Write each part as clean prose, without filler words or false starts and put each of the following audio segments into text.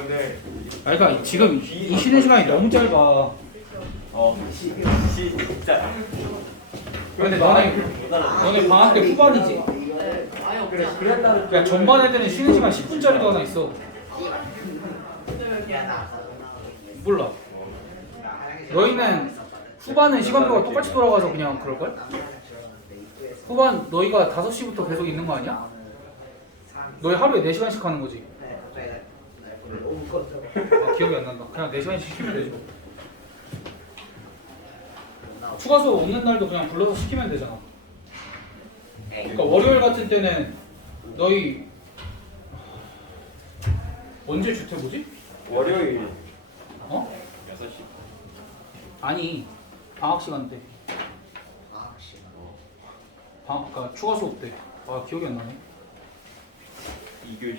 근데 그러니까 지금 이 쉬는 시간이 너무 짧아. 진짜. 근데 너네 방학 때 후반이지? 야 전반 애들은 쉬는 시간 10분짜리도 하나 있어. 몰라. 너희는 후반은 시간표가 똑같이 돌아가서 그냥 그럴걸? 후반 너희가 5시부터 계속 있는 거 아니야? 너희 하루에 4시간씩 하는 거지? 아, 기억이 안 난다. 그냥 4시간씩 시키면 되죠. 추가 수업 없는 날도 그냥 불러서 시키면 되잖아. 그러니까 월요일 같은 때는 너희 언제 주퇴 보지? 월요일 어? 6시. 아니 방학 시간 때. 그러니까 추가 수업 때. 아 기억이 안 나네. 2교시.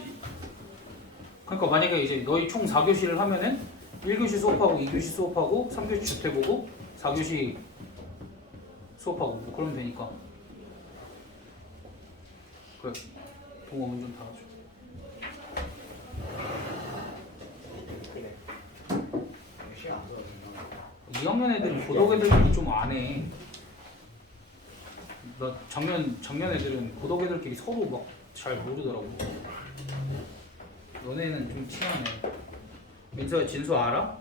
그러니까 만약에 이제 너희 총 4교시를 하면은 1교시 수업하고 2교시 수업하고 3교시 주퇴 보고 4교시 수업하고 뭐 그러면 되니까. 그래. 동호문 좀 달아줘. 2학년 애들은 고덕 애들끼리 좀 안 해. 나 작년 애들은 고덕 애들끼리 서로 막 잘 모르더라고. 너네는 좀 친하네. 민서야 진수 알아?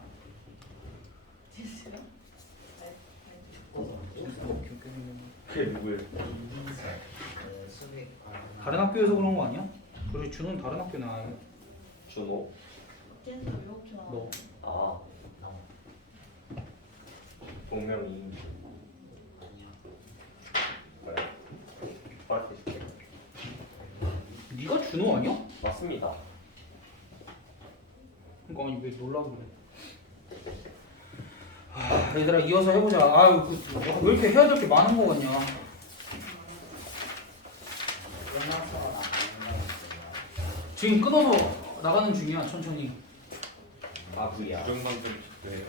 그게 누구예요? 다른 학교에서 그런 거 아니야? 그리고 준호는 다른 학교 나와요. 준호. 너. 아. 동명이. 그래. 파란색. 네가 준호 아니야? 맞습니다. 그러니까 아니 왜 놀라고 그래? 얘들아 이어서 해보자. 아유 왜 이렇게 해야 될 게 많은 거 같냐? 지금 끊어서 나가는 중이야 천천히. 아부야. 부정방송 네.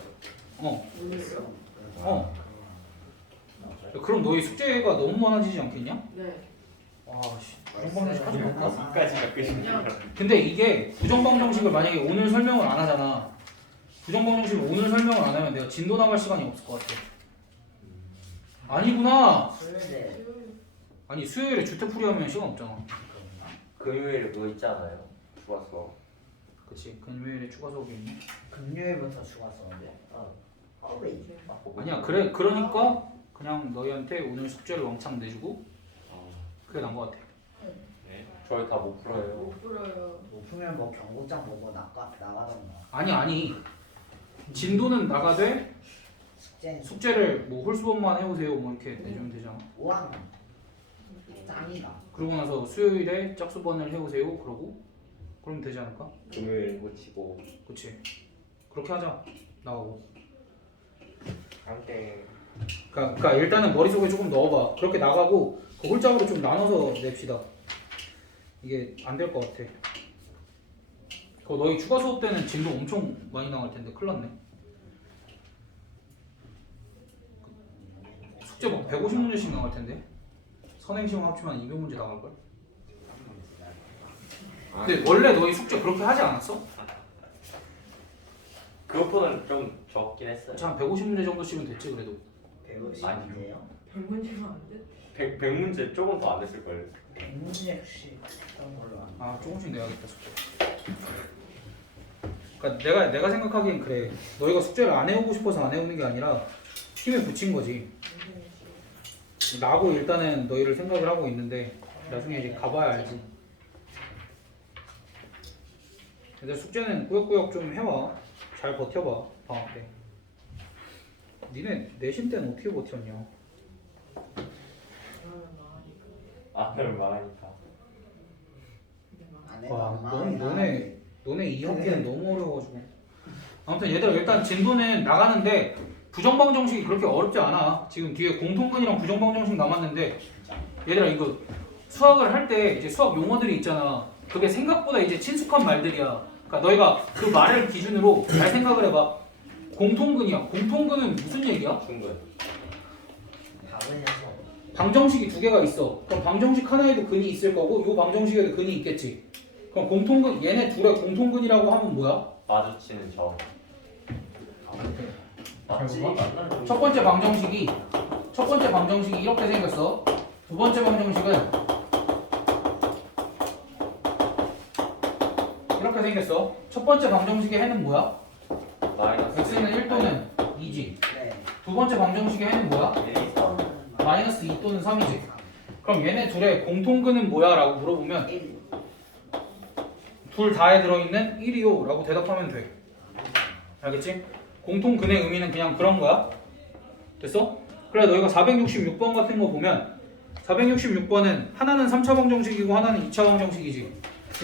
어. 야, 그럼 너희 숙제가 너무 많아지지 않겠냐? 네. 아씨 부정방정식 하지 말까? 여기까지가 끝이야. 근데 이게 부정방정식을 만약에 오늘 설명을 안 하잖아. 부정방정식을 오늘 설명을 안 하면 내가 진도 나갈 시간이 없을 것 같아. 아니구나. 아니 수요일에 주택풀이 하면 시간 없잖아. 금요일에 그거 있잖아요. 좋았어. 그치 금요일에 추가 수업이 있네. 금요일부터 추가 수업이야? 아니야 그러니까 그냥 너희한테 오늘 숙제를 왕창 내주고 그게 나은 것 같아. 네. 저희 다 못 풀어요. 못 풀어요. 높으면 뭐 경고장 보고 나가던가. 아니 진도는 나가되 숙제는 숙제를 뭐 홀수업만 해오세요 뭐 이렇게 내주면 되잖아. 5학년 짱이다. 그러고 나서 수요일에 짝수번을 해오세요 그러고 그러면 되지 않을까? 금요일 고치고. 그치 그렇게 하자. 나가고 깡땡. 그러니까 일단은 머릿속에 조금 넣어봐. 그렇게 나가고 그 홀짝으로 좀 나눠서 냅시다. 이게 안 될 것 같아. 그 너희 추가 수업 때는 진도 엄청 많이 나갈 텐데 큰일 났네. 숙제 막 150문제씩 나갈 텐데 선행시험 합치면 200문제 나갈걸? 근데 원래 너희 숙제 그렇게 하지 않았어? 그것보다는 좀 적긴 했어요. 한 150문제 정도씩은 됐지 그래도. 150문제요? 100문제면 안 돼? 100문제 조금 더 안 됐을걸요. 100문제씩 했던 걸로 아는데. 아 조금씩 내야겠다 숙제. 그러니까 내가 생각하기엔 그래. 너희가 숙제를 안 해오고 싶어서 안 해오는 게 아니라 힘에 부친 거지. 나고 일단은 너희를 생각을 하고 있는데 나중에 이제 가봐야 알지. 얘들 숙제는 꾸역꾸역 좀 해와. 잘 버텨봐 방학 때. 니네 내신 때는 어떻게 버텼냐? 아들 많으니까. 안 해도 와 안 망하긴 너네 2학기는 너무 어려워가지고. 아무튼 얘들아 일단 진도는 나가는데 부정방정식이 그렇게 어렵지 않아. 지금 뒤에 공통근이랑 부정방정식 남았는데 얘들아 이거 수학을 할 때 이제 수학 용어들이 있잖아. 그게 생각보다 이제 친숙한 말들이야. 그러니까 너희가 그 말을 기준으로 잘 생각을 해봐. 공통근이야. 공통근은 무슨 얘기야? 충분. 답을 해서 방정식이 2개가 있어. 그럼 방정식 하나에도 근이 있을 거고 이 방정식에도 근이 있겠지. 그럼 공통근 얘네 둘의 공통근이라고 하면 뭐야? 마주치는 점. 맞지? 잘 봐봐. 만나는 첫 번째 방정식이 이렇게 생겼어. 두 번째 방정식은 이렇게 생겼어. 첫 번째 방정식의 해는 뭐야? 마이너스 x는 1 또는 2지. 네. 두 번째 방정식의 해는 뭐야? 1, 2, 3. 마이너스 2 또는 3이지. 그럼 얘네 둘의 공통근은 뭐야? 라고 물어보면 1. 둘 다에 들어있는 1이요 라고 대답하면 돼. 알겠지? 공통근의 의미는 그냥 그런 거야. 됐어? 그래 너희가 466번 같은 거 보면 466번은 하나는 3차 방정식이고 하나는 2차 방정식이지.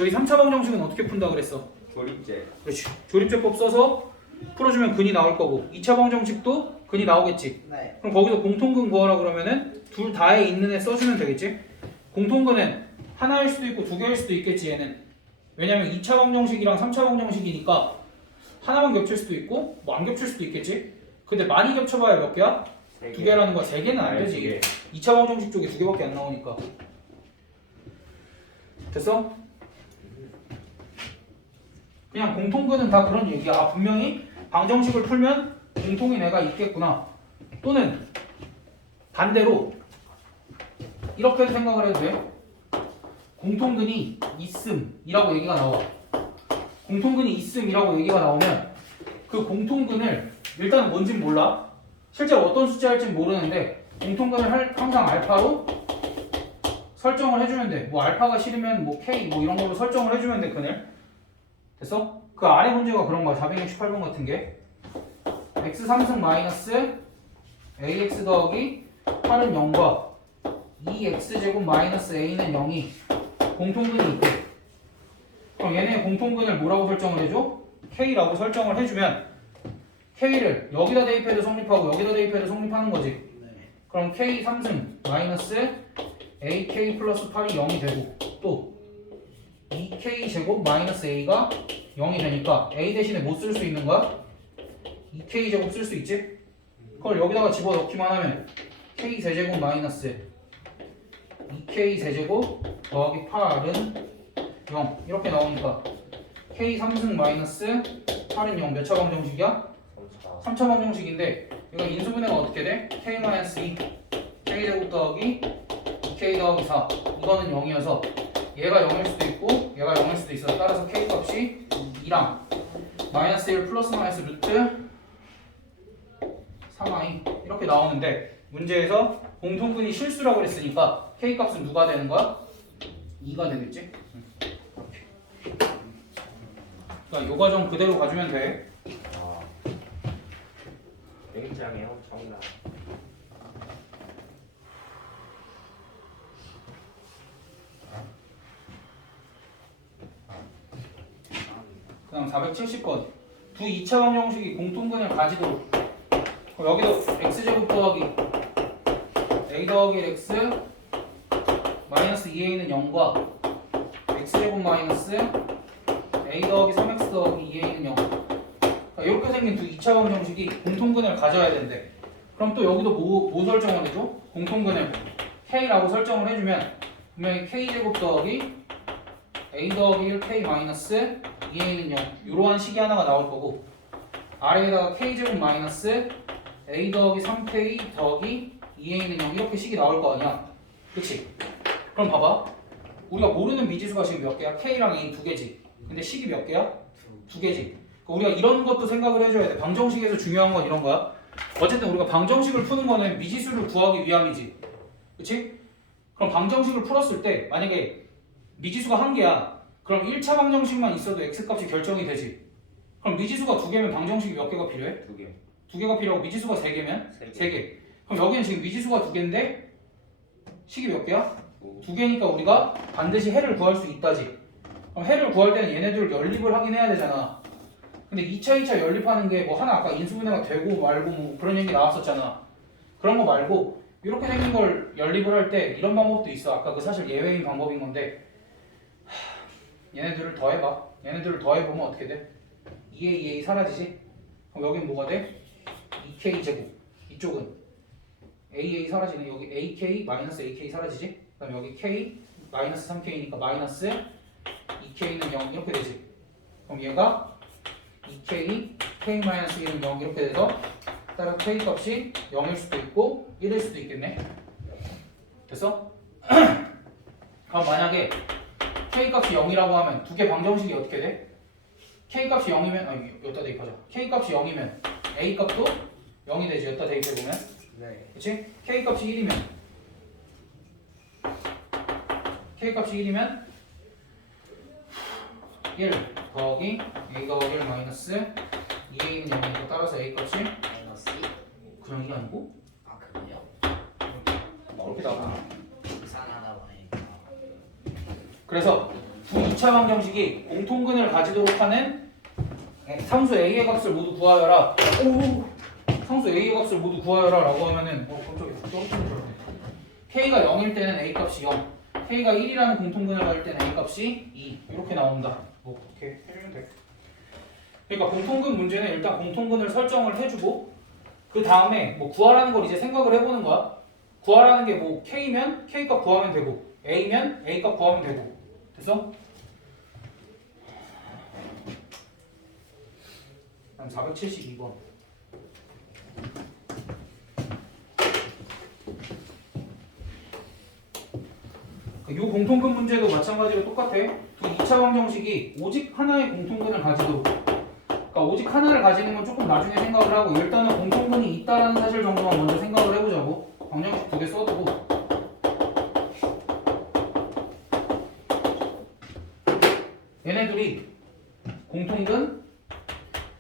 여기 3차 방정식은 어떻게 푼다 그랬어? 조립제. 그렇지. 조립제법 써서 풀어주면 근이 나올 거고 2차 방정식도 근이 나오겠지. 네. 그럼 거기서 공통근 구하라 그러면은 둘 다에 있는 애 써주면 되겠지. 공통근은 하나일 수도 있고 두 개일 수도 있겠지 얘는. 왜냐면 2차 방정식이랑 3차 방정식이니까 하나만 겹칠 수도 있고 뭐 안 겹칠 수도 있겠지. 근데 많이 겹쳐봐야 몇 개야? 세 두 개. 개라는 거야. 세 개는 안 네, 두 되지. 개. 2차 방정식 쪽에 두 개밖에 안 나오니까. 됐어? 그냥 공통근은 다 그런 얘기야. 아, 분명히 방정식을 풀면 공통인 애가 있겠구나. 또는 반대로 이렇게 생각을 해도 돼. 공통근이 있음이라고 얘기가 나와. 공통근이 있음이라고 얘기가 나오면 그 공통근을 일단은 뭔진 몰라. 실제로 어떤 숫자일진 모르는데 공통근을 항상 알파로 설정을 해주면 돼. 뭐 알파가 싫으면 뭐 K 뭐 이런 걸로 설정을 해주면 돼. 근을 됐어? 그 아래 문제가 그런 거야. 468번 같은 게 x 3승 마이너스 ax 더하기 8은 0과 2x제곱 마이너스 a는 0이 공통근이 있대. 그럼 얘네 공통근을 뭐라고 설정을 해줘? K라고 설정을 해주면 K를 여기다 대입해도 성립하고 여기다 대입해도 성립하는 거지. 네. 그럼 K 3승 마이너스 AK 플러스 8이 0이 되고 또 2K 제곱 마이너스 A가 0이 되니까 A 대신에 뭐 쓸 수 있는 거야? 2K 제곱 쓸 수 있지? 그걸 여기다가 집어넣기만 하면 K 세제곱 마이너스 2K 세제곱 더하기 8은 0 이렇게 나오니까 K 3승 마이너스 8은 0 몇 차 방정식이야? 3차. 3차 방정식인데 이거 인수분해가 어떻게 돼? K 마이너스 2 K 제곱 더하기 2K 더하기 4 이거는 0이어서 얘가 0일 수도 있고 얘가 0일 수도 있어. 따라서 K 값이 2랑 마이너스 1 플러스 마이너스 루트 3i 이렇게 나오는데 문제에서 공통근이 실수라고 그랬으니까 K 값은 누가 되는 거야? 2가 되겠지? 그러니까 요 과정 그대로 가주면 돼. 아. 굉장히 엄청나. 그 다음 470번 두 2차 방정식이 공통근을 가지도록 그럼 여기도 x제곱 더하기 a 더하기 x 마이너스 2a는 0과 x제곱 마이너스 a 더하기 3x 더하기 2a는 0 그러니까 이렇게 생긴 두 2차 방정식이 공통근을 가져야 된대. 그럼 또 여기도 뭐 설정을 해줘? 공통근을 k라고 설정을 해주면 분명히 k제곱 더하기 a 더하기 1k 마이너스 2a는 0 이러한 식이 하나가 나올 거고 아래에다가 k제곱 마이너스 a 더하기 3k 더하기 2a는 0 이렇게 식이 나올 거 아니야. 그치? 그럼 봐봐 우리가 모르는 미지수가 지금 몇 개야? k랑 a 두 개지. 근데 식이 몇 개야? 두 개지. 그러니까 우리가 이런 것도 생각을 해줘야 돼. 방정식에서 중요한 건 이런 거야. 어쨌든 우리가 방정식을 푸는 거는 미지수를 구하기 위함이지. 그치? 그럼 방정식을 풀었을 때 만약에 미지수가 한 개야. 그럼 1차 방정식만 있어도 x값이 결정이 되지. 그럼 미지수가 두 개면 방정식이 몇 개가 필요해? 2개. 두 개가 필요하고 미지수가 세 개면 세 개. 세 개. 그럼 여기는 지금 미지수가 두 개인데 식이 몇 개야? 오. 두 개니까 우리가 반드시 해를 구할 수 있다지. 그럼 해를 구할 때는 얘네들 연립을 하긴 해야 되잖아. 근데 2차 연립하는 게 뭐 하나 아까 인수분해가 되고 말고 뭐 그런 얘기 나왔었잖아. 그런 거 말고 이렇게 생긴 걸 연립을 할 때 이런 방법도 있어. 아까 그 사실 예외인 방법인 건데 얘네들을 더해봐. 얘네들을 더해보면 어떻게 돼? 2a 사라지지? 그럼 여긴 뭐가 돼? 2k 제곱. 이쪽은 a 사라지네. 여기 ak 마이너스 ak 사라지지? 그다음 여기 k 마이너스 3k니까 마이너스 2k는 0 이렇게 되지. 그럼 얘가 2k, k-1은 0 이렇게 돼서 따라 k 값이 0일 수도 있고 1일 수도 있겠네. 됐어? 그럼 만약에 k 값이 0이라고 하면 두 개 방정식이 어떻게 돼? k 값이 0이면 여기다 대입하자. k 값이 0이면 a 값도 0이 되지. 여기다 대입해보면 네. 그치? k 값이 1이면 k 값이 1이면 1 더하기 a 더하기 1 마이너스 2a는 0이니까 따라서 a 값이 마이너스 2. 그냥 이게 아니고 아 그래요? 그렇게 나와. 계산하다 보니까. 그래서 두 2차 방정식이 공통근을 가지도록 하는 상수 a의 값을 모두 구하여라. 오, 상수 a의 값을 모두 구하여라 라고 하면은 깜짝이야. 떨어뜨린 줄 알았네. k가 0일 때는 a 값이 0, k가 1이라는 공통근을 가질 때는 a 값이 2 이렇게 나온다. 뭐 이렇게 해주면 돼. 그러니까 공통근 문제는 일단 공통근을 설정을 해주고 그 다음에 뭐 구하라는 걸 이제 생각을 해보는 거야. 구하라는 게 뭐 k면 k 값 구하면 되고 a면 a 값 구하면 되고. 됐어? 그럼 472번. 이 공통근 문제도 마찬가지로 똑같아. 두 2차 방정식이 오직 하나의 공통근을 가지도록. 그러니까 오직 하나를 가지는 건 조금 나중에 생각을 하고 일단은 공통근이 있다라는 사실 정도만 먼저 생각을 해보자고. 방정식 두 개 써두고. 얘네들이 공통근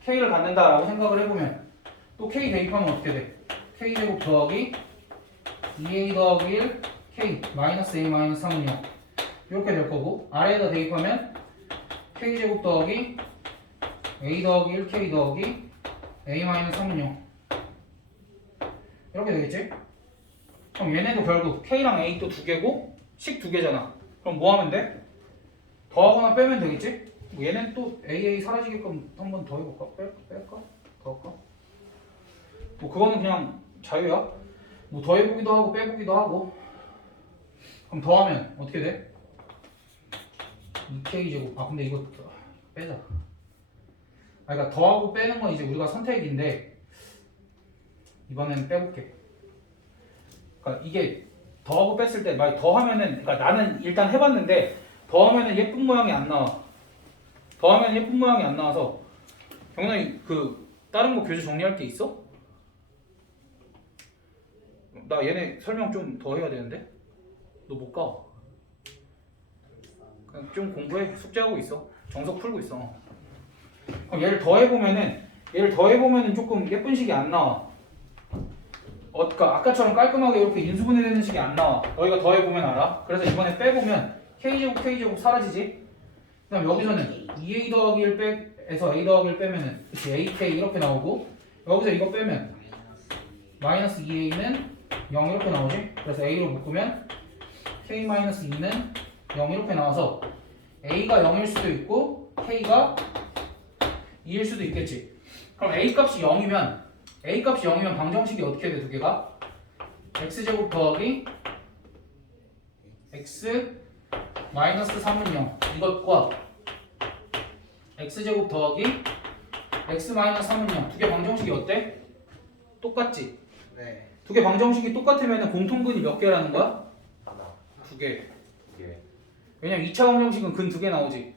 k를 갖는다라고 생각을 해보면 또 k 대입하면 어떻게 돼? k제곱 더하기 2a 더하기 1 k 마이너스 a 마이너스 3은 0 이렇게 될 거고 아래에다 대입하면 k제곱 더하기 a 더하기 1 k 더하기 a 마이너스 3은 0 이렇게 되겠지? 그럼 얘네도 결국 k랑 a 또 두 개고 식 두 개잖아. 그럼 뭐 하면 돼? 더하거나 빼면 되겠지? 뭐 얘는 또 AA 사라지게끔 한 번 더 해볼까? 뺄까? 더 할까? 뭐 그거는 그냥 자유야. 뭐 더 해보기도 하고 빼보기도 하고. 그럼 더하면 어떻게 돼? 2K제곱. 아 근데 이거 빼자. 그러니까 더하고 빼는 건 이제 우리가 선택인데 이번에는 빼볼게. 그러니까 이게 더하고 뺐을 때 만약 더하면은 그러니까 나는 일단 해봤는데 더하면은 예쁜 모양이 안 나와. 더하면 예쁜 모양이 안 나와서 경련이 그 다른 거 교재 정리할 게 있어? 나 얘네 설명 좀 더 해야 되는데 너 못 가. 그냥 좀 공부해. 숙제하고 있어. 정석 풀고 있어. 그럼 얘를 더해보면은 조금 예쁜 식이 안 나와. 그러니까 아까처럼 깔끔하게 이렇게 인수분해되는 식이 안 나와. 너희가 더해보면 알아. 그래서 이번에 빼보면 k제곱 사라지지. 그 다음 여기서는 2a 더하기 1 빼에서 a 더하기 1 빼면은 ak 이렇게 나오고 여기서 이거 빼면 마이너스 2a는 0 이렇게 나오지. 그래서 a로 묶으면 k-2는 0 이렇게 나와서 a가 0일 수도 있고 k가 2일 수도 있겠지. 그럼 a 값이 0이면 방정식이 어떻게 돼? 두 개가 x제곱 더하기 x 마이너스 3은 0 이것과 x제곱 더하기 x 마이너스 3은 0 두 개 방정식이 어때? 똑같지? 네. 두 개 방정식이 똑같으면 공통근이 몇 개라는 거야? 하나. 두 개. 이게 왜냐면 2차 방정식은 근 두 개 나오지.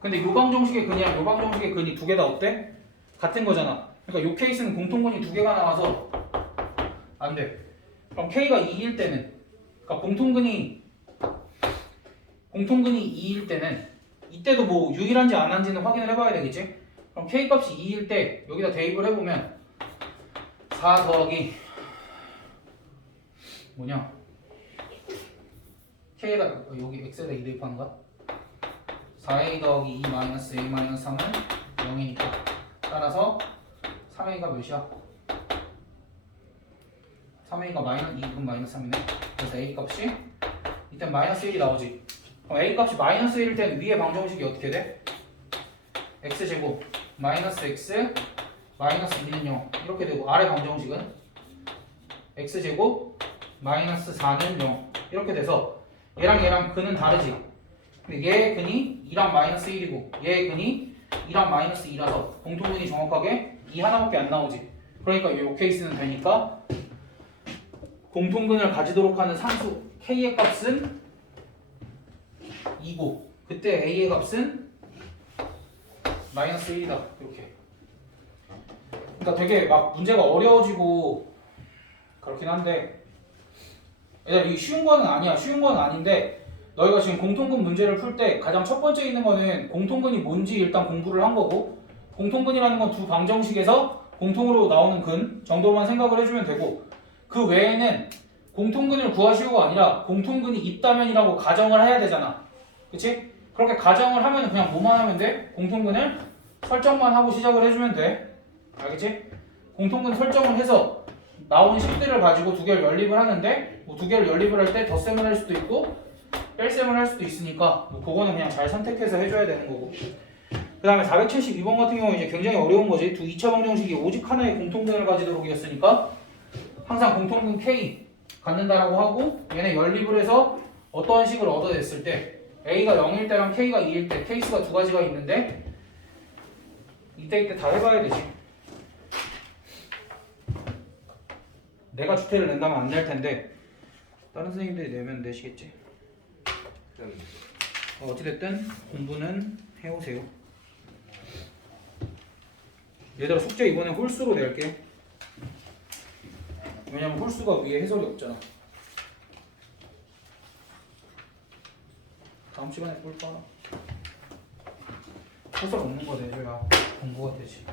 근데 요 방정식의 근이랑 요 방정식의 근이 두 개 다 어때? 같은 거잖아. 그러니까 요 케이스는 공통근이 두 개가 나와서 안 돼. 그럼 k가 2일 때는 그러니까 공통근이 2일 때는 이때도 뭐 유일한지 안 한지는 확인을 해봐야 되겠지? 그럼 k 값이 2일 때 여기다 대입을 해보면 4 더하기 뭐냐? k에다 여기 x에다 2 대입하는 거야? 4a 더하기 2 마이너스 a 마이너스 3은 0이니까 따라서 3a가 몇이야? 3a가 마이너스 2분 마이너스 3이네. 그래서 a 값이 이때 마이너스 1이 나오지. 그럼 a 값이 마이너스 1일 때는 위의 방정식이 어떻게 돼? x제곱 마이너스 x 마이너스 2는 0 이렇게 되고 아래 방정식은 x제곱 마이너스 4는 0 이렇게 돼서 얘랑 근은 다르지. 근데 얘의 근이 2랑 마이너스 1이고 얘의 근이 2랑 마이너스 2라서 공통분이 정확하게 2 하나밖에 안 나오지. 그러니까 이 케이스는 되니까 공통근을 가지도록 하는 상수 k의 값은 2고 그때 a의 값은 마이너스 1이다. 이렇게. 그러니까 되게 막 문제가 어려워지고 그렇긴 한데 얘들아 이게 쉬운 거는 아니야. 쉬운 건 아닌데 너희가 지금 공통근 문제를 풀 때 가장 첫 번째 있는 거는 공통근이 뭔지 일단 공부를 한 거고 공통근이라는 건 두 방정식에서 공통으로 나오는 근 정도만 생각을 해주면 되고 그 외에는 공통근을 구하시오가 아니라 공통근이 있다면이라고 가정을 해야 되잖아. 그치? 그렇게 가정을 하면 그냥 뭐만 하면 돼? 공통근을 설정만 하고 시작을 해주면 돼. 알겠지? 공통근 설정을 해서 나온 식들을 가지고 두 개를 연립을 하는데 뭐 두 개를 연립을 할 때 덧셈을 할 수도 있고 뺄셈을 할 수도 있으니까 뭐 그거는 그냥 잘 선택해서 해줘야 되는 거고 그 다음에 472번 같은 경우는 이제 굉장히 어려운 거지. 두 2차 방정식이 오직 하나의 공통근을 가지도록 이었으니까 항상 공통근 K 갖는다라고 하고 얘네 연립을 해서 어떠한 식을 얻어냈을 때 A가 0일 때랑 K가 2일 때 케이스가 두 가지가 있는데 이때 다 해봐야 되지. 내가 주태를 낸다면 안 낼 텐데 다른 선생님들이 내면 내시겠지. 어찌됐든 공부는 해오세요. 얘들아 숙제 이번에 홀수로 낼게. 왜냐면 홀수가 위에 해설이 없잖아. 다음 시간에 볼까? 해설 없는 거 내줘야 공부가 되지.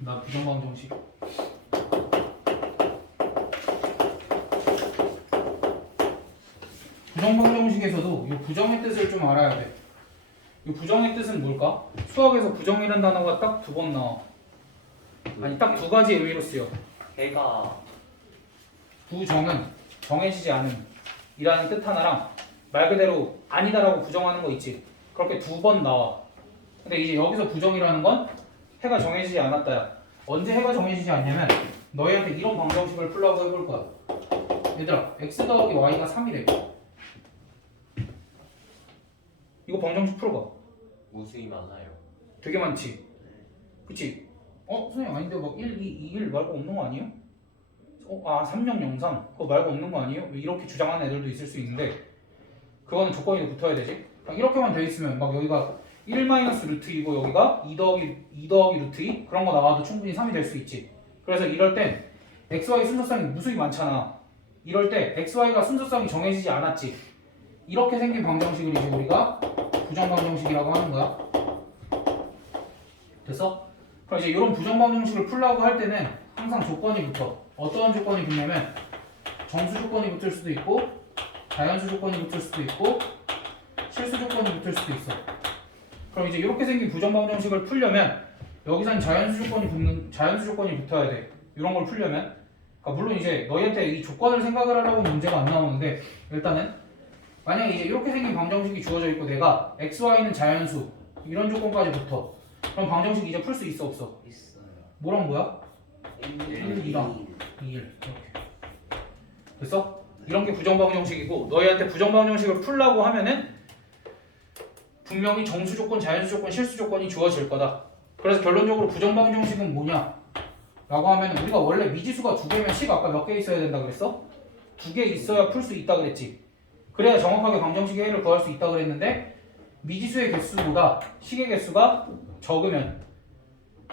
나 부정방정식 부정방정식에서도 이 부정의 뜻을 좀 알아야 돼. 이 부정의 뜻은 뭘까? 수학에서 부정이라는 단어가 딱 두 번 나와. 아니 딱 두 가지 의미로 쓰여. 걔가 부정은 정해지지 않음 이라는 뜻 하나랑 말 그대로 아니다라고 부정하는 거 있지. 그렇게 두 번 나와. 근데 이제 여기서 부정이라는 건 해가 정해지지 않았다야. 언제 해가 정해지지 않냐면 너희한테 이런 방정식을 풀라고 해볼 거야. 얘들아 x 더하기 y가 3이래. 이거 방정식 풀어봐. 무수히 많아요. 되게 많지? 그치? 선생님 아닌데 막 1, 2, 2, 1 말고 없는 거 아니에요? 3003 그거 말고 없는 거 아니에요? 이렇게 주장하는 애들도 있을 수 있는데 그거는 조건이 붙어야 되지. 이렇게만 돼 있으면 막 여기가 1 마이너스 루트 2고 여기가 2 더하기 루트 2 그런 거 나와도 충분히 3이 될 수 있지. 그래서 이럴 땐 XY 순서쌍이 무수히 많잖아. 이럴 때 XY가 순서쌍이 정해지지 않았지. 이렇게 생긴 방정식을 이제 우리가 부정방정식이라고 하는 거야. 됐어? 그럼 이제 이런 부정방정식을 풀라고 할 때는 항상 조건이 붙어. 어떠한 조건이 붙냐면 정수 조건이 붙을 수도 있고 자연수 조건이 붙을 수도 있고 실수 조건이 붙을 수도 있어. 그럼 이제 이렇게 생긴 부정방정식을 풀려면 여기선 자연수 조건이 붙어야 돼. 이런 걸 풀려면. 그러니까 물론 이제 너희한테 이 조건을 생각을 하라고 문제가 안 나오는데 일단은 만약에 이제 이렇게 생긴 방정식이 주어져 있고 내가 x, y는 자연수 이런 조건까지 붙어. 그럼 방정식 이제 풀 수 있어 없어? 있어요. 뭐랑 뭐야? 1, 2랑 2, 1 이렇게. 됐어? 이런 게 부정방정식이고 너희한테 부정방정식을 풀라고 하면은 분명히 정수 조건, 자연수 조건, 실수 조건이 주어질 거다. 그래서 결론적으로 부정방정식은 뭐냐? 라고 하면 우리가 원래 미지수가 두 개면 식 아까 몇 개 있어야 된다 그랬어? 두 개 있어야 풀 수 있다 그랬지. 그래야 정확하게 방정식의 해를 구할 수 있다 그랬는데 미지수의 개수보다 식의 개수가 적으면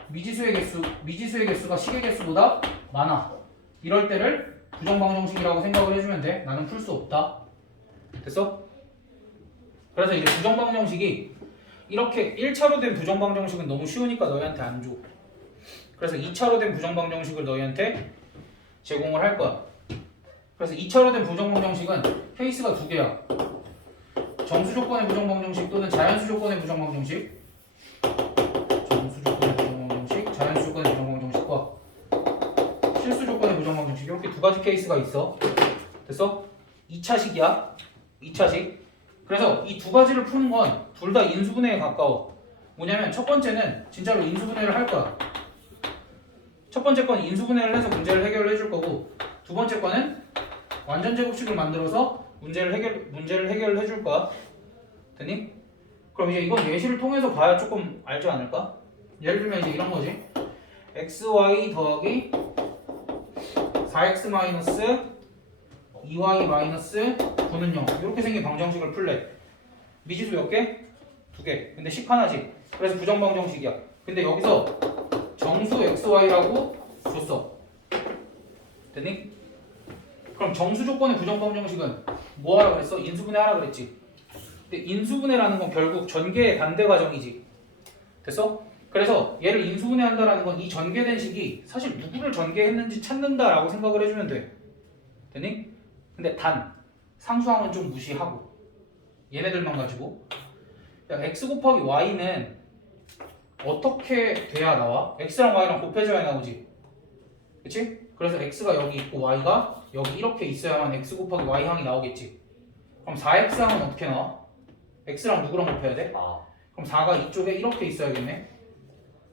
미지수의 개수가 식의 개수보다 많아. 이럴 때를 부정방정식이라고 생각을 해주면 돼. 나는 풀 수 없다. 됐어? 그래서 이제 부정방정식이 이렇게 1차로 된 부정방정식은 너무 쉬우니까 너희한테 안 줘. 그래서 2차로 된 부정방정식을 너희한테 제공을 할 거야. 그래서 2차로 된 부정방정식은 케이스가 두 개야. 정수 조건의 부정방정식 또는 자연수 조건의 부정방정식. 정수 조건의 부정방정식, 자연수 조건의 부정방정식과 실수 조건의 부정방정식 이렇게 두 가지 케이스가 있어. 됐어? 2차식이야. 2차식. 그래서 이 두 가지를 푸는 건 둘 다 인수분해에 가까워. 뭐냐면 첫 번째는 진짜로 인수분해를 할 거야. 첫 번째 건 인수분해를 해서 문제를 해결해 줄 거고 두 번째 거는 완전 제곱식을 만들어서 문제를 해결해 줄 거야. 됐니? 그럼 이제 이건 예시를 통해서 봐야 조금 알지 않을까? 예를 들면 이제 이런 거지. xy 더하기 4x 마이너스 2y 마이너스 9는 0 이렇게 생긴 방정식을 풀래. 미지수 몇 개? 2개. 근데 식 하나지. 그래서 부정방정식이야. 근데 여기서 정수 xy라고 줬어. 됐니? 그럼 정수 조건의 부정방정식은 뭐 하라 그랬어? 인수분해 하라 그랬지. 근데 인수분해라는 건 결국 전개의 반대 과정이지. 됐어? 그래서 얘를 인수분해 한다라는 건 이 전개된 식이 사실 누구를 전개했는지 찾는다라고 생각을 해주면 돼. 됐니? 근데 단 상수항은 좀 무시하고 얘네들만 가지고 x 곱하기 y는 어떻게 돼야 나와? x랑 y랑 곱해져야 나오지. 그치? 그래서 x가 여기 있고 y가 여기 이렇게 있어야만 x 곱하기 y 항이 나오겠지. 그럼 4x 항은 어떻게 나와? x랑 누구랑 곱해야 돼? 그럼 4가 이쪽에 이렇게 있어야겠네.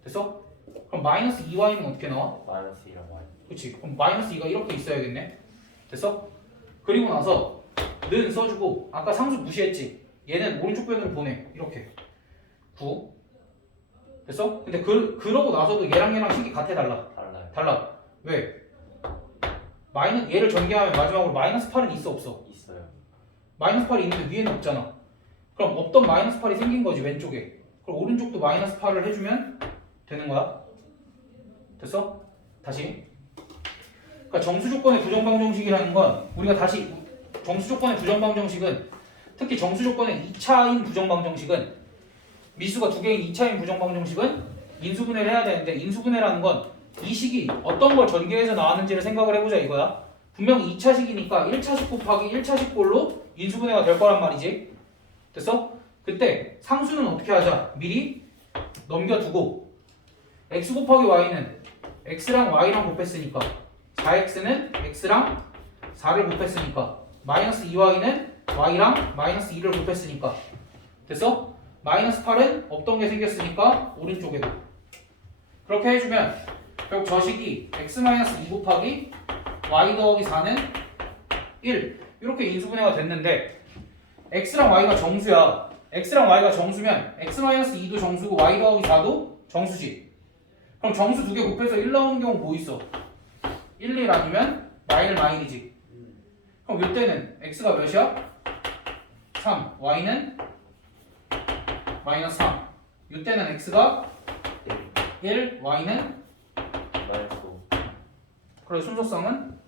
됐어? 그럼 마이너스 2y는 어떻게 나와? 마이너스 1랑 y. 그치? 그럼 마이너스 2가 이렇게 있어야겠네. 됐어? 그리고 나서 는 써주고 아까 상수 무시했지? 얘는 오른쪽 변으로 보내. 이렇게 9 됐어? 근데 그러고 나서도 얘랑 식이 같아 달라? 달라요. 달라. 왜? 얘를 전개하면 마지막으로 마이너스 8은 있어 없어? 있어요. 마이너스 8이 있는데 위에는 없잖아. 그럼 없던 마이너스 8이 생긴 거지 왼쪽에. 그럼 오른쪽도 마이너스 8을 해주면 되는 거야. 됐어? 다시. 그러니까 정수 조건의 부정방정식이라는 건 우리가 다시 정수 조건의 부정방정식은 특히 정수 조건의 2차인 부정방정식은 미수가 2개인 2차인 부정방정식은 인수분해를 해야 되는데 인수분해라는 건 이 식이 어떤 걸 전개해서 나왔는지를 생각을 해보자 이거야. 분명히 2차식이니까 1차식 곱하기 1차식 꼴로 인수분해가 될 거란 말이지. 됐어? 그때 상수는 어떻게 하자? 미리 넘겨두고 x 곱하기 y는 x랑 y랑 곱했으니까 4x는 x랑 4를 곱했으니까 마이너스 2y는 y랑 마이너스 2를 곱했으니까 됐어? 마이너스 8은 없던 게 생겼으니까 오른쪽에도 그렇게 해주면 결국 저 식이 x-2 곱하기 y 더하기 4는 1 이렇게 인수분해가 됐는데 x랑 y가 정수야. x랑 y가 정수면 x-2도 정수고 y 더하기 4도 정수지. 그럼 정수 두 개 곱해서 1 나오는 경우 뭐 있어? 1, 1 아니면 마일이지. 그럼 이때는 x가 몇이야? 3, y는 마이너스 3. 이때는 x가 1, y는 마이너스 5. 그래서 순서상은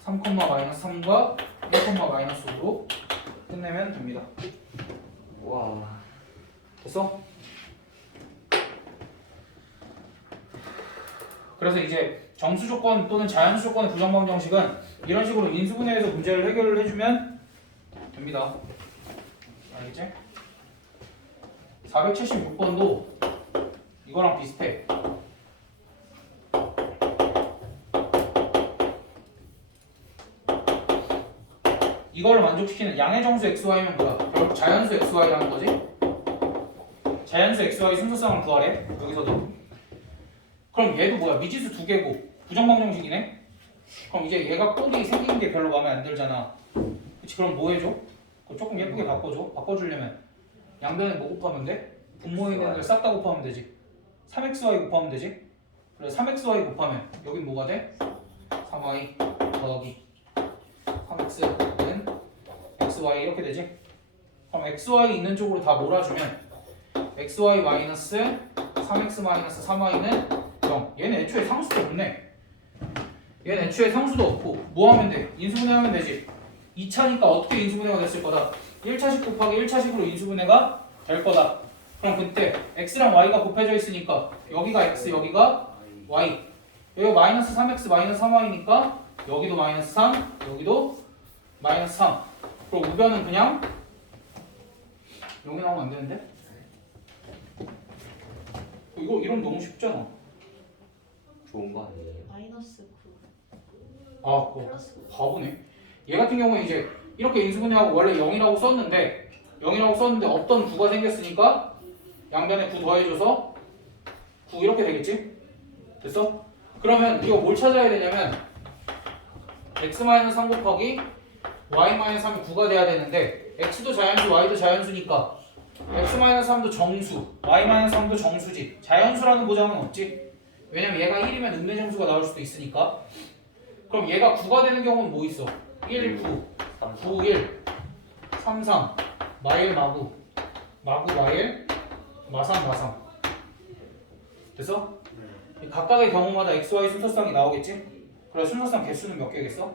3, 마이너스 3과 1, 마이너스 5로 끝내면 됩니다. 와. 됐어? 그래서 이제 정수 조건 또는 자연수 조건의 부정방정식은 이런 식으로 인수분해해서 문제를 해결을 해주면 됩니다. 알겠지? 476번도 이거랑 비슷해. 이걸 만족시키는 양의 정수 xy면 뭐야? 결국 자연수 xy라는 거지? 자연수 xy 순서상을 구하래. 여기서도. 그럼 얘도 뭐야? 미지수 두 개고 부정방정식이네? 그럼 이제 얘가 꼴이 생긴 게 별로 마음에 안 들잖아. 그치? 그럼 뭐 해줘? 그거 조금 예쁘게 바꿔줘. 바꿔주려면 양변에 뭐 곱하면 돼? 분모에 있는 걸 싹 다 곱하면 되지. 3xy 곱하면 되지. 그래서 3xy 곱하면 여긴 뭐가 돼? 3y 더하기 3x는 xy 이렇게 되지? 그럼 xy 있는 쪽으로 다 몰아주면 xy 마이너스 3x 마이너스 3y는 0. 얘는 애초에 상수도 없네. 얘는 애초에 상수도 없고 뭐 하면 돼? 인수분해하면 되지. 2차니까 어떻게 인수분해가 됐을 거다? 1차식 곱하기 1차식으로 인수분해가 될 거다. 그럼 그때 x랑 y가 곱해져 있으니까 여기가 x 여기가 y. 여기가 마이너스 3x 마이너스 3y니까 여기도 마이너스 3 여기도 마이너스 3. 그럼 우변은 그냥 여기 나오면 안 되는데? 이거 이러면 너무 쉽잖아. 좋은 거 아니에요? 마이너스 9 아, 플러스 9 바보네. 얘 같은 경우에 이제 이렇게 인수분해하고 원래 0이라고 썼는데 없던 9가 생겼으니까 양변에 9 더해줘서 9 이렇게 되겠지? 됐어? 그러면 이거 뭘 찾아야 되냐면 x-3 곱하기 y-3이 9가 돼야 되는데 x도 자연수, y도 자연수니까 x-3도 정수, y-3도 정수지. 자연수라는 보장은 없지. 왜냐면 얘가 1이면 음대정수가 나올 수도 있으니까. 그럼 얘가 9가 되는 경우는 뭐 있어? 1, 9, 9, 1, 3, 3, 마일, 마구, 마구, 마일, 마삼, 마삼. 됐어? 각각의 경우마다 x, y 순서쌍이 나오겠지? 그래 순서쌍 개수는 몇 개겠어?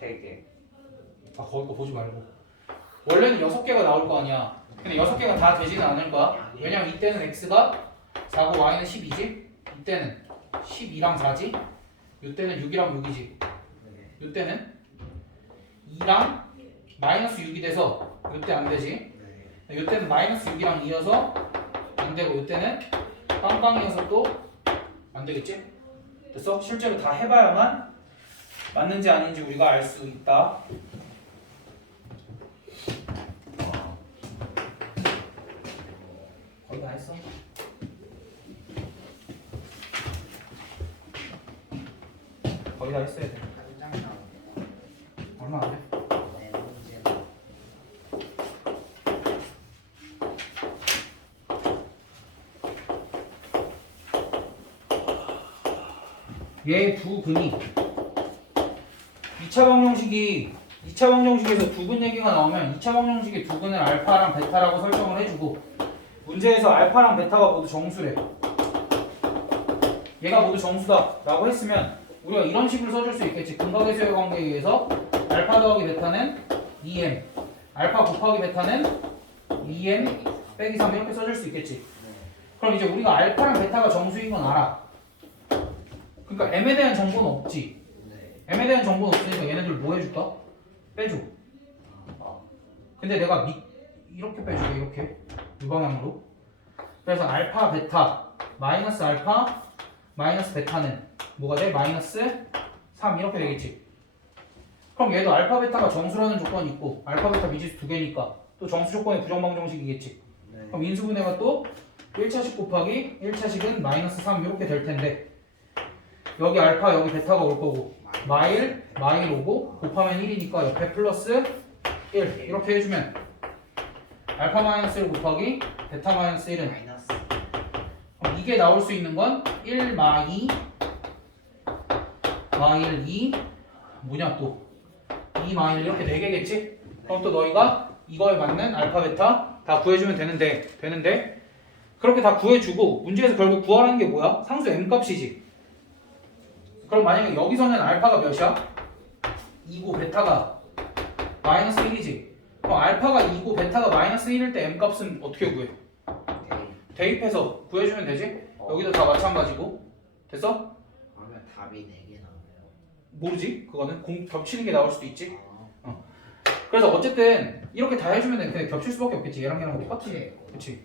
3개. 아 거기 거 보지 말고 원래는 6개가 나올 거 아니야. 근데 6개가 다 되지는 않을 거야. 왜냐면 이때는 x가 4고 y는 12지. 이때는 12랑 4지. 이때는 6이랑 6이지. 이때는 2랑 마이너스 6이 돼서 이때 안 되지. 이때는 마이너스 6이랑 2여서 안 되고 이때는 빵빵이어서 또 안 되겠지? 됐어? 실제로 다 해봐야만 맞는지 아닌지 우리가 알 수 있다. 거의 다 했어. 거의 다 했어야 돼. 한 장 나오네요. 얼마 안 돼? 네 문제는 얘 두 근이 2차 방정식에서 두 근 얘기가 나오면 2차 방정식의 두 근을 알파랑 베타라고 설정을 해주고 문제에서 알파랑 베타가 모두 정수래. 얘가 모두 정수다 라고 했으면 우리가 이런 식으로 써줄 수 있겠지. 근각의 수열 관계에 의해서 알파 더하기 베타는 2m, 알파 곱하기 베타는 2m 빼기 3 이렇게 써줄 수 있겠지. 그럼 이제 우리가 알파랑 베타가 정수인 건 알아. 그러니까 m에 대한 정보는 없지. m에 대한 정보는 없으니까 얘네들 뭐 해줄까? 빼줘. 근데 내가 이렇게 빼줄게. 이렇게 이 방향으로. 그래서 알파 베타 마이너스 알파 마이너스 베타는 뭐가 돼? 마이너스 3 이렇게 되겠지. 그럼 얘도 알파 베타가 정수라는 조건이 있고 알파 베타 미지수 두 개니까 또 정수 조건의 부정방정식이겠지. 그럼 인수분해가 또 1차식 곱하기 1차식은 마이너스 3 이렇게 될 텐데 여기 알파 여기 베타가 올 거고 마일 오고 곱하면 1이니까 옆에 플러스 1 이렇게 해주면 알파 마이너스 1 곱하기 베타 마이너스 1은 마이너스 그럼 이게 나올 수 있는 건 1 마이 마일 2 뭐냐 또 2 마일 이렇게 4개겠지? 그럼 또 너희가 이거에 맞는 알파 베타 다 구해주면 되는데 그렇게 다 구해주고 문제에서 결국 구하라는 게 뭐야? 상수 m 값이지. 그럼 만약에 여기서는 알파가 몇이야? 2고 베타가 마이너스 1이지. 그럼 알파가 2고 베타가 마이너스 1일 때 m 값은 어떻게 구해? 대입해서 구해주면 되지? 여기도 다 마찬가지고. 됐어? 그러면 답이 4개 나오네요. 모르지? 그거는 겹치는 게 나올 수도 있지. 그래서 어쨌든 이렇게 다 해주면 돼. 근데 겹칠 수밖에 없겠지. 얘랑 얘랑 똑같은. 그치?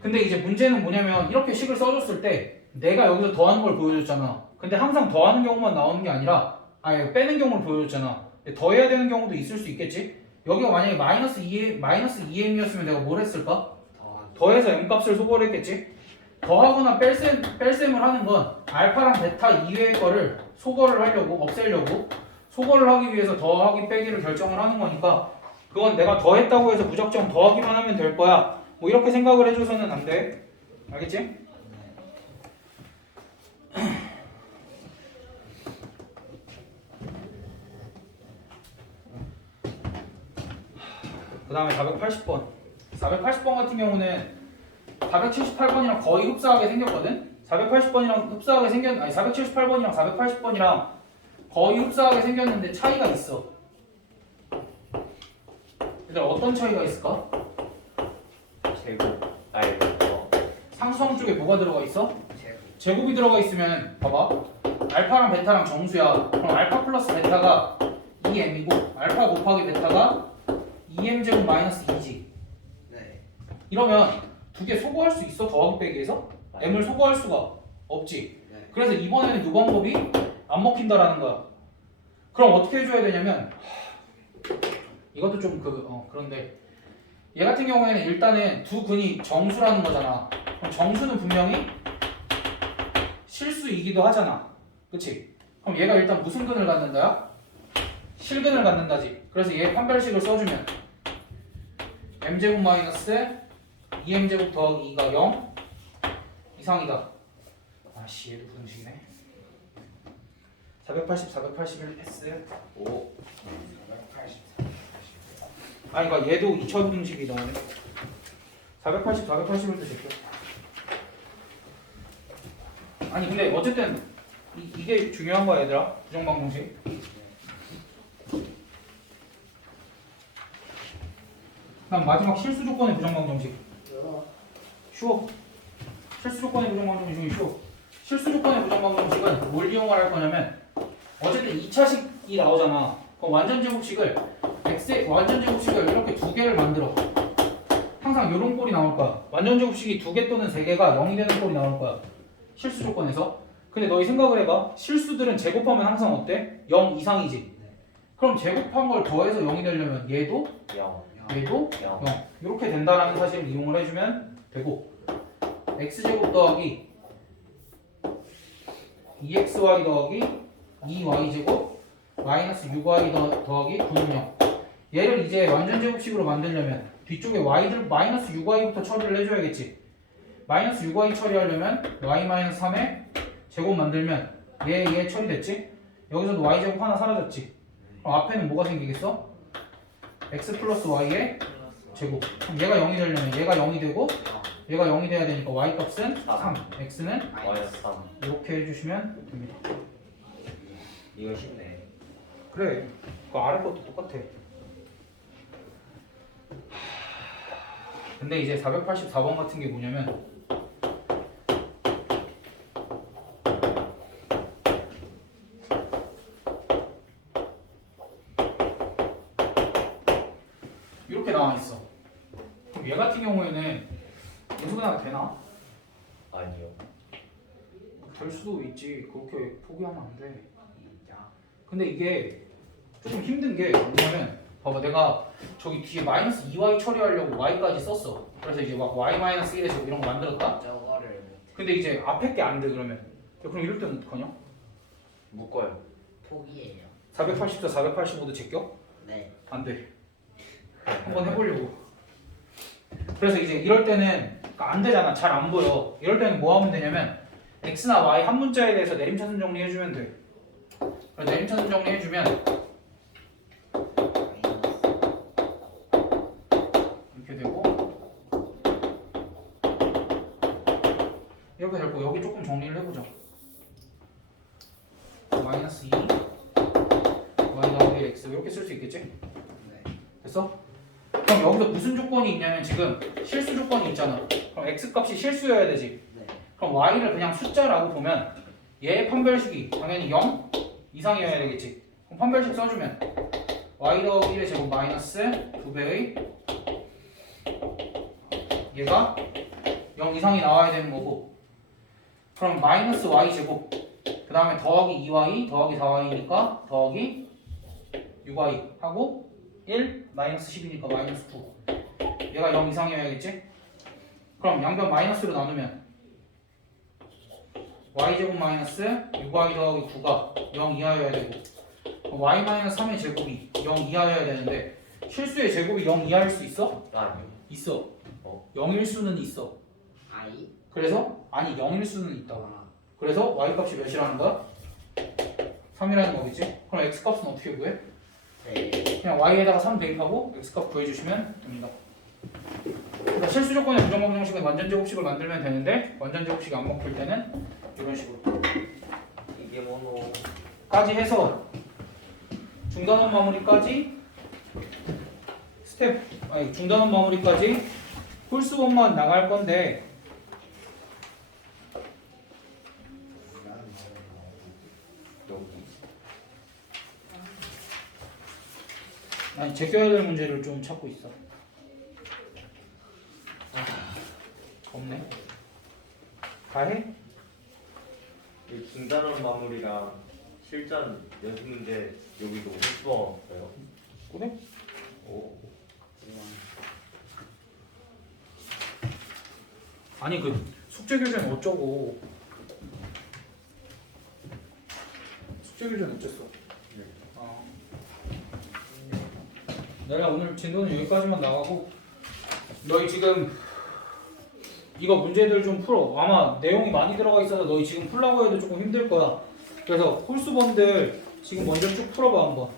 근데 이제 문제는 뭐냐면 이렇게 식을 써줬을 때 내가 여기서 더하는 걸 보여줬잖아. 근데 항상 더하는 경우만 나오는 게 아니라 아예 빼는 경우를 보여줬잖아. 더해야 되는 경우도 있을 수 있겠지. 여기가 만약에 마이너스 2m이었으면 내가 뭘 했을까? 더해서 m 값을 소거를 했겠지. 더하거나 뺄셈을 하는 건 알파랑 베타 이외의 거를 소거를 하려고 없애려고 소거를 하기 위해서 더하기 빼기를 결정을 하는 거니까 그건 내가 더했다고 해서 무작정 더하기만 하면 될 거야. 뭐 이렇게 생각을 해줘서는 안 돼. 알겠지? 그 다음에 480번. 480번 같은 경우는 478번이랑 거의 흡사하게 생겼거든? 480번이랑 흡사하게 아니 478번이랑 480번이랑 거의 흡사하게 생겼는데 차이가 있어. 얘들아 어떤 차이가 있을까? 제곱. 상수항 쪽에 뭐가 들어가 있어? 제곱이 들어가 있으면 봐봐. 알파랑 베타랑 정수야. 그럼 알파 플러스 베타가 2m이고 알파 곱하기 베타가 2m 제곱 마이너스 2지. 이러면 두 개 소거할 수 있어? 더하기 빼기에서? m을 소거할 수가 없지. 그래서 이번에는 이 방법이 안 먹힌다라는 거야. 그럼 어떻게 해줘야 되냐면 이것도 좀 그런데 얘 같은 경우에는 일단은 두 근이 정수라는 거잖아. 그럼 정수는 분명히 실수이기도 하잖아. 그치? 그럼 얘가 일단 무슨 근을 갖는다야? 실근을 갖는다지. 그래서 얘 판별식을 써주면 m제곱 마이너스 2m제곱 더하기 2가 0 이상이다. 아씨 얘도 부등식이네. 480, 481 패스. 오. 480. 아니 그러니까 얘도 2차 부등식이다. 480, 481도 제껴. 아니 근데 어쨌든 이게 중요한 거야 얘들아. 부정방정식. 그다음 마지막 실수 조건의 부정방정식. 쉬워. 실수 조건의 부정방정식 중에 쉬워. 실수 조건의 부정방정식은 뭘 이용을 할 거냐면 어쨌든 2차식이 나오잖아. 그럼 완전 제곱식을 x의 완전 제곱식을 이렇게 두 개를 만들어. 항상 이런 꼴이 나올 거야. 완전 제곱식이 두 개 또는 세 개가 0이 되는 꼴이 나올 거야. 실수 조건에서. 근데 너희 생각을 해봐. 실수들은 제곱하면 항상 어때? 0 이상이지. 그럼 제곱한 걸 더해서 0이 되려면 얘도 0. 얘도 0. 0 이렇게 된다라는 사실을 이용을 해주면 되고 x제곱 더하기 2xy 더하기 2y제곱 마이너스 6y 더하기 9는 0 얘를 이제 완전 제곱식으로 만들려면 뒤쪽에 y들 마이너스 6y부터 처리를 해줘야겠지. 마이너스 6y 처리하려면 y 마이너스 3에 제곱 만들면 얘 처리됐지. 여기서도 y제곱 하나 사라졌지. 그럼 앞에는 뭐가 생기겠어? x 플러스 y의 제곱. 그럼 얘가 0이 되려면 얘가 0이 되고 얘가 0이 돼야 되니까 y 값은 3, x는 마이너스 3. 이렇게 해주시면 됩니다. 이거 쉽네. 그래. 그 아래 것도 똑같아. 근데 이제 484번 같은 게 뭐냐면 이렇게 나와 있어. 그럼 얘 같은 경우에는 인수분해가 되나? 아니요. 될 수도 있지. 그렇게 포기하면 안 돼. 근데 이게 조금 힘든 게 뭐냐면 봐봐 내가 저기 뒤에 마이너스 2y 처리하려고 y까지 썼어. 그래서 이제 막 y 마이너스 1에 제곱 이런 거 만들었다. 저거를 못 근데 이제 앞에 게 안 돼 그러면. 야, 그럼 이럴 때는 어떡하냐? 묶어요. 포기해요. 484, 485도 제껴? 네. 안 돼. 한번 해보려고. 그래서 이제 이럴 때는 그러니까 안 되잖아. 잘 안 보여. 이럴 때는 뭐 하면 되냐면 x나 y 한 문자에 대해서 내림차순 정리해주면 돼. 그래서 내림차순 정리해주면 이렇게 되고 이렇게 될 거고 여기 조금 정리를 해보자. 마이너스 2 y 더하기 x 이렇게 쓸 수 있겠지? 네. 됐어? 그럼 여기서 무슨 조건이 있냐면 지금 실수 조건이 있잖아. 그럼 x 값이 실수여야 되지. 네. 그럼 y를 그냥 숫자라고 보면 얘의 판별식이 당연히 0 이상이어야 되겠지. 그럼 판별식 써주면 y 더하기 1의 제곱 마이너스 2배의 얘가 0 이상이 나와야 되는 거고 그럼 마이너스 y 제곱 그 다음에 더하기 2y 더하기 4y니까 더하기 6y 하고 1 마이너스 10이니까 마이너스 9 얘가 0 이상이어야겠지? 그럼 양변 마이너스로 나누면 y제곱 마이너스 6y 더하기 9가 0 이하여야 되고 y 마이너스 3의 제곱이 0 이하여야 되는데 실수의 제곱이 0 이하일 수 있어? 아니요. 있어. 어? 0일 수는 있어. 아이. 그래서 아니 0일 수는 있다. 아. 그래서 y 값이 몇이라는 거야? 3이라는 거겠지? 그럼 x 값은 어떻게 구해? 네. 그냥 y에다가 3 대입하고 x 값 구해주시면 됩니다. 그러니까 실수 조건의 부정방정식은 완전 제곱식을 만들면 되는데 완전 제곱식이 안 먹힐 때는 이런 식으로 이게 뭐노? 까지 해서 중단원 마무리까지 중단원 마무리까지 홀수본만 나갈 건데 여기. 아니 제껴야 될 문제를 좀 찾고 있어. 없네. 다 해? 이 중단원 마무리랑 실전 연습 문제 여기도 홀수가 없어요. 그래? 오. 아니 그 숙제 교재는 어쩌고 식주기준 어쨌어? 네. 내가 오늘 진도는 여기까지만 나가고 너희 지금 이거 문제들 좀 풀어. 아마 내용이 많이 들어가 있어서 너희 지금 풀라고 해도 조금 힘들 거야. 그래서 홀수번들 지금 먼저 쭉 풀어봐 한번.